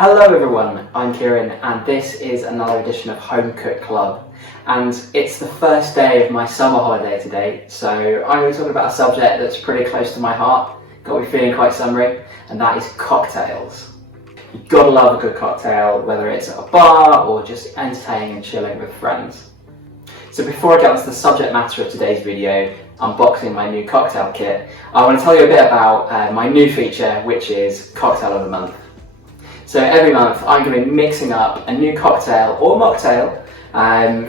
Hello everyone, I'm Kieran and this is another edition of Home Cook Club, and it's the first day of my summer holiday today, so I'm going to talk about a subject that's pretty close to my heart, got me feeling quite summery, and that is cocktails. You've got to love a good cocktail, whether it's at a bar or just entertaining and chilling with friends. So before I get onto the subject matter of today's video, unboxing my new cocktail kit, I want to tell you a bit about my new feature, which is Cocktail of the Month. So every month I'm going to be mixing up a new cocktail or mocktail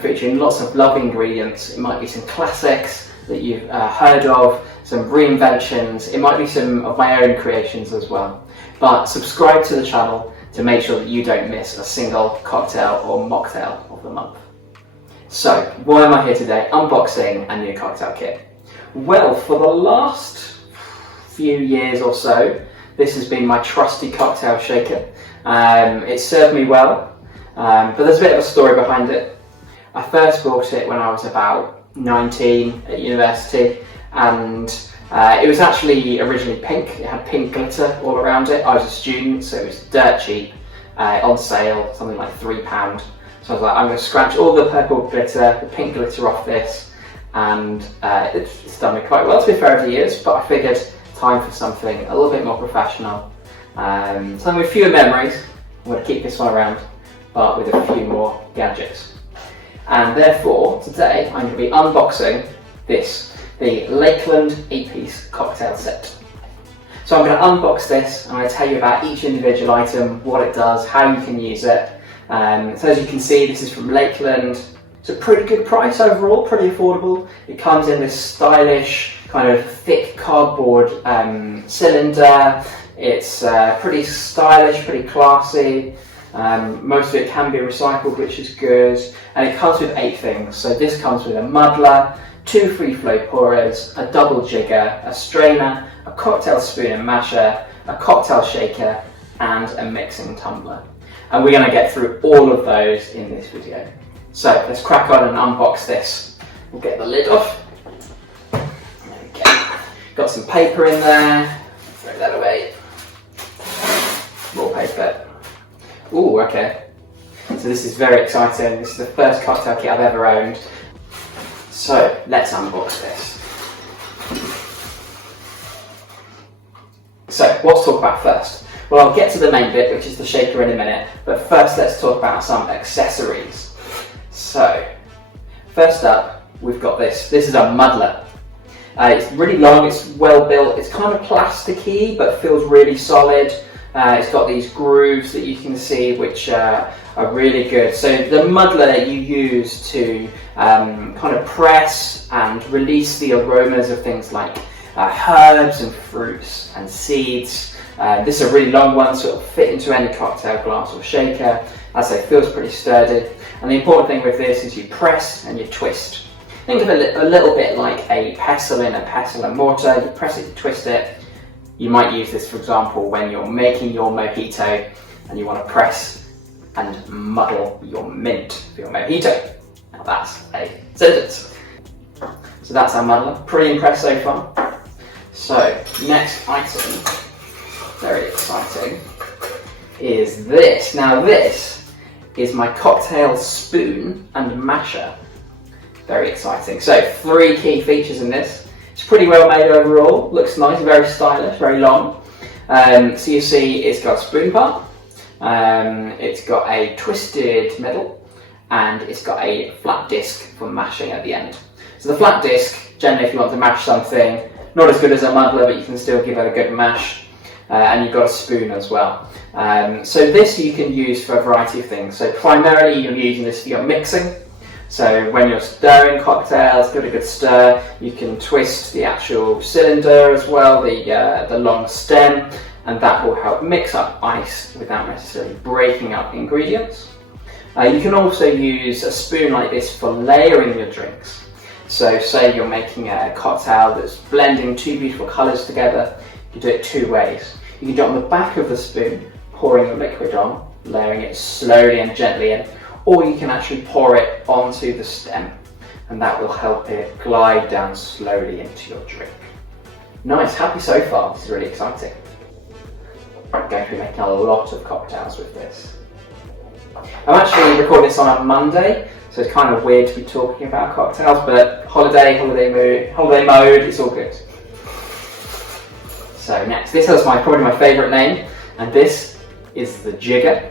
featuring lots of lovely ingredients. It might be some classics that you've heard of, some reinventions, it might be some of my own creations as well. But subscribe to the channel to make sure that you don't miss a single cocktail or mocktail of the month. So why am I here today unboxing a new cocktail kit? Well, for the last few years or so, this has been my trusty cocktail shaker. It served me well, but there's a bit of a story behind it. I first bought it when I was about 19 at university, and it was actually originally pink. It had pink glitter all around it. I was a student, so it was dirt cheap, on sale, something like £3. So I was like, I'm going to scratch all the purple glitter, the pink glitter off this, and it's done me quite well, to be fair, over the years, but I figured time for something a little bit more professional. Something with fewer memories. I'm going to keep this one around, but with a few more gadgets. And therefore, today I'm going to be unboxing this, the Lakeland 8-piece cocktail set. So I'm going to unbox this, I'm going to tell you about each individual item, what it does, how you can use it. So as you can see, this is from Lakeland. It's a pretty good price overall, pretty affordable. It comes in this stylish, kind of thick cardboard cylinder. It's pretty stylish, pretty classy. Most of it can be recycled, which is good. And it comes with 8 things. So this comes with a muddler, 2 free flow pourers, a double jigger, a strainer, a cocktail spoon and masher, a cocktail shaker, and a mixing tumbler. And we're going to get through all of those in this video. So let's crack on and unbox this. We'll get the lid off. There we go. Got some paper in there. Throw that away. More paper. Ooh, okay. So this is very exciting. This is the first cocktail kit I've ever owned. So let's unbox this. So what to talk about first? Well, I'll get to the main bit, which is the shaker, in a minute, but first let's talk about some accessories. So, first up, we've got this. This is a muddler. It's really long, it's well built, it's kind of plasticky, but feels really solid. It's got these grooves that you can see, which are really good. So the muddler you use to kind of press and release the aromas of things like herbs and fruits and seeds. This is a really long one, so it'll fit into any cocktail glass or shaker. As I say, it feels pretty sturdy. And the important thing with this is you press and you twist. Think of it a little bit like a pestle in a pestle and mortar. You press it, you twist it. You might use this, for example, when you're making your mojito and you want to press and muddle your mint for your mojito. Now that's a sentence. So that's our muddler. Pretty impressed so far. So next item, very exciting, is this. Now this is my cocktail spoon and masher. Very exciting. So 3 key features in this. It's pretty well made overall, looks nice, very stylish, very long. So you see it's got a spoon part, it's got a twisted middle, and it's got a flat disc for mashing at the end. So the flat disc, generally if you want to mash something, not as good as a muddler, but you can still give it a good mash. And you've got a spoon as well. So this you can use for a variety of things. So primarily you're using this for your mixing. So when you're stirring cocktails, give it a good stir. You can twist the actual cylinder as well, the long stem, and that will help mix up ice without necessarily breaking up ingredients. You can also use a spoon like this for layering your drinks. So say you're making a cocktail that's blending 2 beautiful colours together, you do it 2 ways. You can do it on the back of the spoon, pouring the liquid on, layering it slowly and gently in, or you can actually pour it onto the stem, and that will help it glide down slowly into your drink. Nice, happy so far, this is really exciting. I'm going to be making a lot of cocktails with this. I'm actually recording this on a Monday, so it's kind of weird to be talking about cocktails, but holiday mode, it's all good. So next, this has probably my favourite name, and this is the jigger,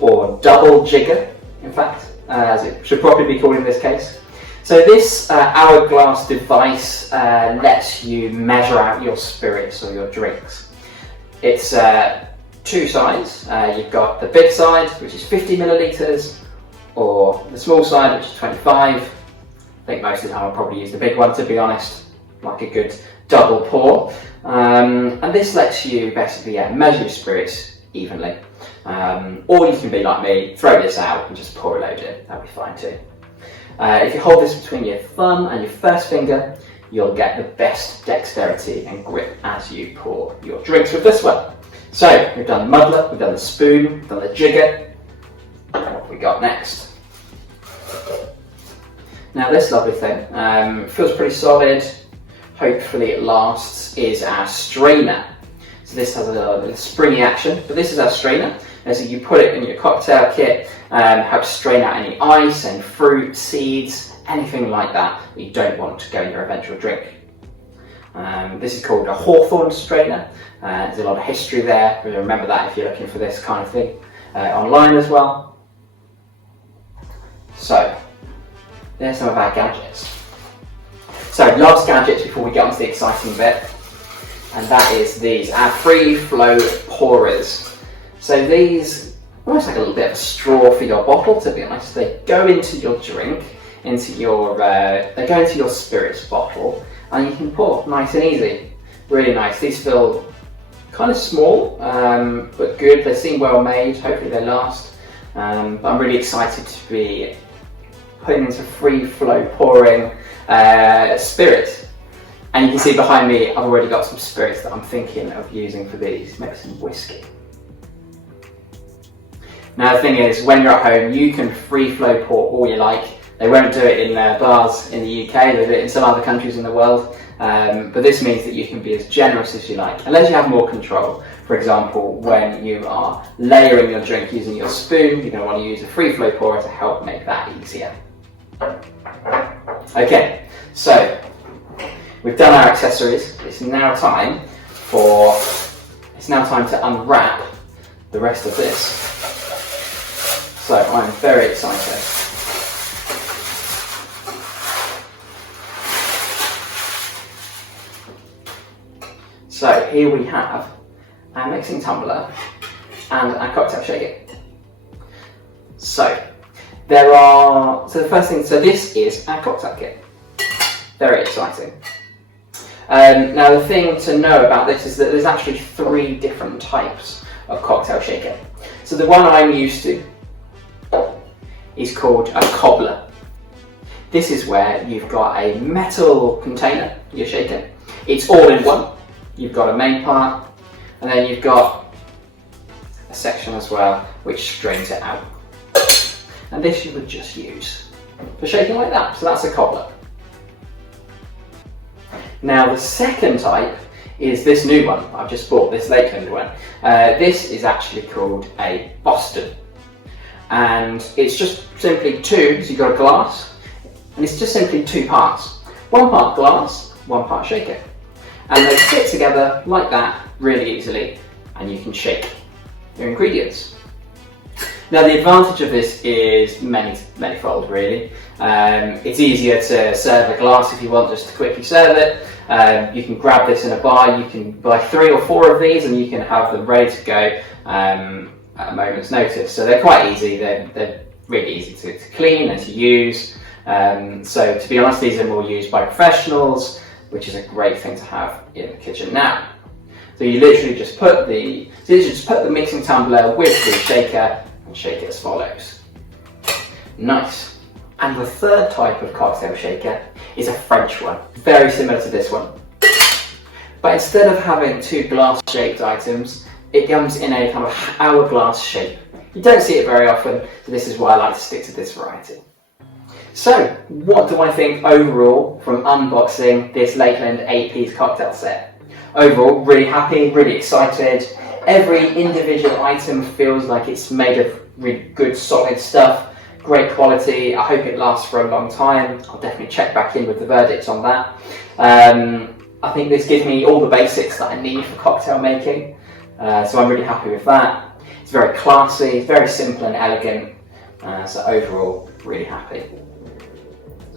or double jigger, in fact, as it should probably be called in this case. So this hourglass device lets you measure out your spirits or your drinks. It's two sides. You've got the big side, which is 50 millilitres, or the small side, which is 25. I think most of the time I'll probably use the big one, to be honest, like a good double pour. And this lets you basically measure your spirits evenly. Or you can be like me, throw this out and just pour a load in. That'll be fine too. If you hold this between your thumb and your first finger, you'll get the best dexterity and grip as you pour your drinks with this one. So, we've done the muddler, we've done the spoon, we've done the jigger. What have we got next? Now this lovely thing, feels pretty solid, hopefully it lasts, is our strainer. So this has a springy action, but this is our strainer. And so you put it in your cocktail kit, helps strain out any ice and fruit, seeds, anything like that you don't want to go in your eventual drink. This is called a hawthorn strainer. There's a lot of history there. Remember that if you're looking for this kind of thing online as well. So, there's some of our gadgets. So, last gadgets before we get on to the exciting bit, and that is these, our free flow pourers. So these, almost like a little bit of a straw for your bottle, to be honest. They go into your drink, they go into your spirits bottle, and you can pour nice and easy. Really nice. These feel kind of small, but good. They seem well made. Hopefully they last. But I'm really excited to be putting into free flow pouring spirit. And you can see behind me, I've already got some spirits that I'm thinking of using for these. Maybe some whiskey. Now the thing is, when you're at home, you can free flow pour all you like. They won't do it in bars in the UK, they do it in some other countries in the world. But this means that you can be as generous as you like, unless you have more control. For example, when you are layering your drink using your spoon, you're going to want to use a free flow pourer to help make that easier. Okay, so we've done our accessories. It's now time to unwrap the rest of this. So I'm very excited. So here we have our mixing tumbler and our cocktail shaker. So the first thing, so this is our cocktail kit. Very exciting. Now the thing to know about this is that there's actually 3 different types of cocktail shaker. So the one I'm used to is called a cobbler. This is where you've got a metal container you're shaking. It's all in one. You've got a main part, and then you've got a section as well which strains it out. And this you would just use for shaking like that. So that's a cobbler. Now the second type is this new one I've just bought, this Lakeland one. This is actually called a Boston. And it's just simply 2, so you've got a glass, and it's just simply 2 parts. 1 part glass, 1 part shaker. And they fit together like that really easily, and you can shake your ingredients. Now the advantage of this is manifold really. It's easier to serve a glass if you want just to quickly serve it. You can grab this in a bar, you can buy 3 or 4 of these and you can have them ready to go at a moment's notice. So they're quite easy, they're really easy to clean and to use. So to be honest, these are more used by professionals, which is a great thing to have in the kitchen now. So you literally just put the mixing tumbler with the shaker and shake it as follows. Nice. And the third type of cocktail shaker is a French one, very similar to this one. But instead of having 2 glass-shaped items, it comes in a kind of hourglass shape. You don't see it very often, so this is why I like to stick to this variety. So, what do I think overall from unboxing this Lakeland 8-piece cocktail set? Overall, really happy, really excited. Every individual item feels like it's made of really good solid stuff, great quality. I hope it lasts for a long time. I'll definitely check back in with the verdicts on that. I think this gives me all the basics that I need for cocktail making, so I'm really happy with that. It's very classy, very simple and elegant, so overall really happy.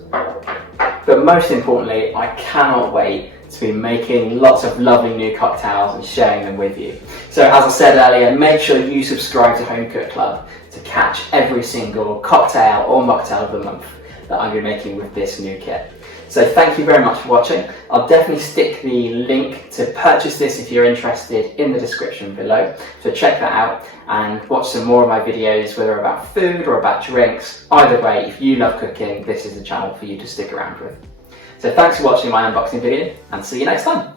But most importantly, I cannot wait to be making lots of lovely new cocktails and sharing them with you. So as I said earlier, make sure you subscribe to Home Cook Club to catch every single cocktail or mocktail of the month that I'm going to be making with this new kit. So thank you very much for watching. I'll definitely stick the link to purchase this if you're interested in the description below. So check that out and watch some more of my videos, whether about food or about drinks. Either way, if you love cooking, this is the channel for you to stick around with. So thanks for watching my unboxing video and see you next time.